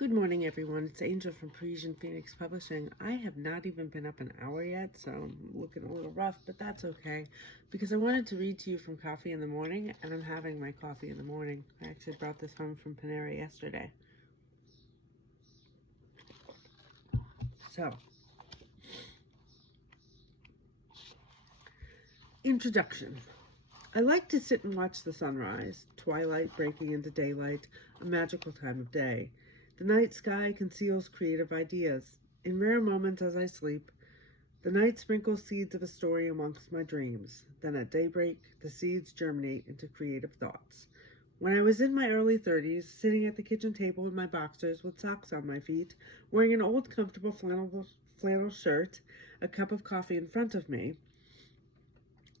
Good morning, everyone. It's Angel from Parisian Phoenix Publishing. I have not even been up an hour yet, so I'm looking a little rough, but that's okay, because I wanted to read to you from Coffee in the Morning, and I'm having my coffee in the morning. I actually brought this home from Panera yesterday. So, introduction. I like to sit and watch the sunrise, twilight breaking into daylight, a magical time of day. The night sky conceals creative ideas. In rare moments as I sleep, the night sprinkles seeds of a story amongst my dreams. Then at daybreak, the seeds germinate into creative thoughts. When I was in my early 30s, sitting at the kitchen table in my boxers with socks on my feet, wearing an old comfortable flannel shirt, a cup of coffee in front of me,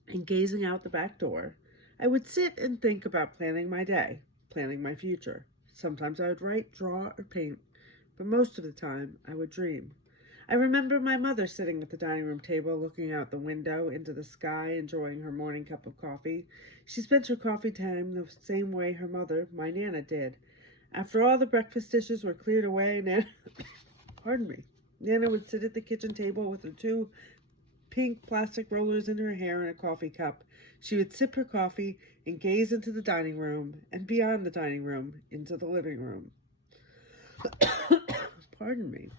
and gazing out the back door, I would sit and think about planning my day, planning my future. Sometimes I would write, draw, or paint, but most of the time I would dream. I remember my mother sitting at the dining room table looking out the window into the sky, enjoying her morning cup of coffee. She spent her coffee time the same way her mother, my Nana, did. After all the breakfast dishes were cleared away, Nana would sit at the kitchen table with her two pink plastic rollers in her hair and a coffee cup. She would sip her coffee and gaze into the dining room and beyond the dining room into the living room. Pardon me.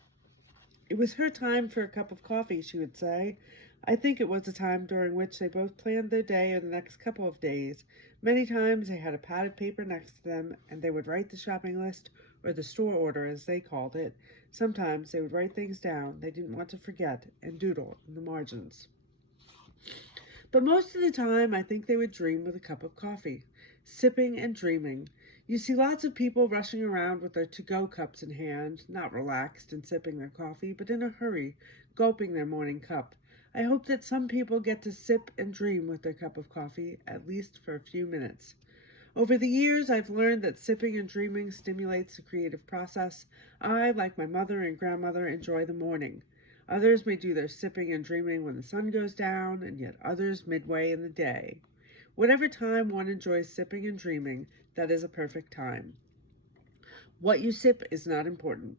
It was her time for a cup of coffee, she would say. I think it was a time during which they both planned their day or the next couple of days. Many times they had a pad of paper next to them and they would write the shopping list, or the store order as they called it. Sometimes they would write things down they didn't want to forget and doodle in the margins. But most of the time, I think they would dream with a cup of coffee, sipping and dreaming. You see lots of people rushing around with their to-go cups in hand, not relaxed and sipping their coffee, but in a hurry, gulping their morning cup. I hope that some people get to sip and dream with their cup of coffee, at least for a few minutes. Over the years, I've learned that sipping and dreaming stimulates the creative process. I, like my mother and grandmother, enjoy the morning. Others may do their sipping and dreaming when the sun goes down, and yet others midway in the day. Whatever time one enjoys sipping and dreaming, that is a perfect time. What you sip is not important.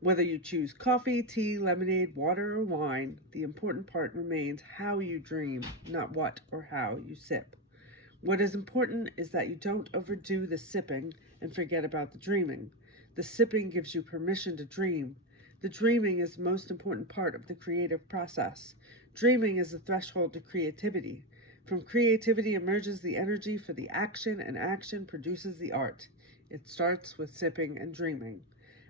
Whether you choose coffee, tea, lemonade, water, or wine, the important part remains how you dream, not what or how you sip. What is important is that you don't overdo the sipping and forget about the dreaming. The sipping gives you permission to dream. The dreaming is the most important part of the creative process. Dreaming is the threshold to creativity. From creativity emerges the energy for the action, and action produces the art. It starts with sipping and dreaming.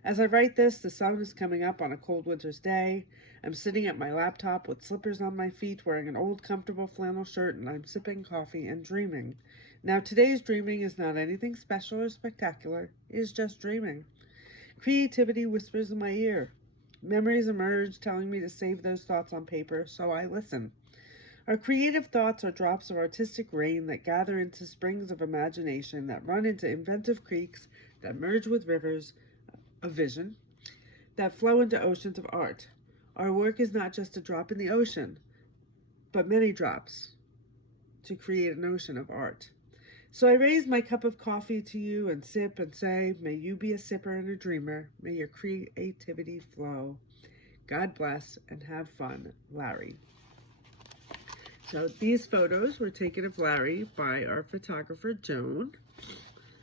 As I write this, the sun is coming up on a cold winter's day. I'm sitting at my laptop with slippers on my feet, wearing an old comfortable flannel shirt, and I'm sipping coffee and dreaming. Now, today's dreaming is not anything special or spectacular. It is just dreaming. Creativity whispers in my ear. Memories emerge, telling me to save those thoughts on paper, so I listen. Our creative thoughts are drops of artistic rain that gather into springs of imagination, that run into inventive creeks, that merge with rivers of vision, that flow into oceans of art. Our work is not just a drop in the ocean, but many drops to create an ocean of art. So I raise my cup of coffee to you and sip and say, may you be a sipper and a dreamer. May your creativity flow. God bless and have fun, Larry. So these photos were taken of Larry by our photographer, Joan.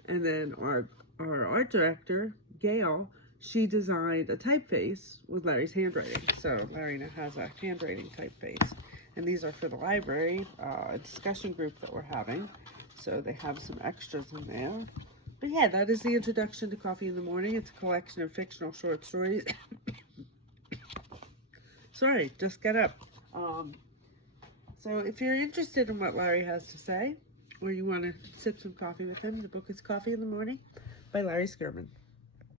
And then our art director, Gail, she designed a typeface with Larry's handwriting. So Larry now has a handwriting typeface. And these are for the library, a discussion group that we're having. So they have some extras in there. But yeah, that is the introduction to Coffee in the Morning. It's a collection of fictional short stories. Sorry, just got up. So if you're interested in what Larry has to say, or you want to sip some coffee with him, the book is Coffee in the Morning by Larry Sceurman.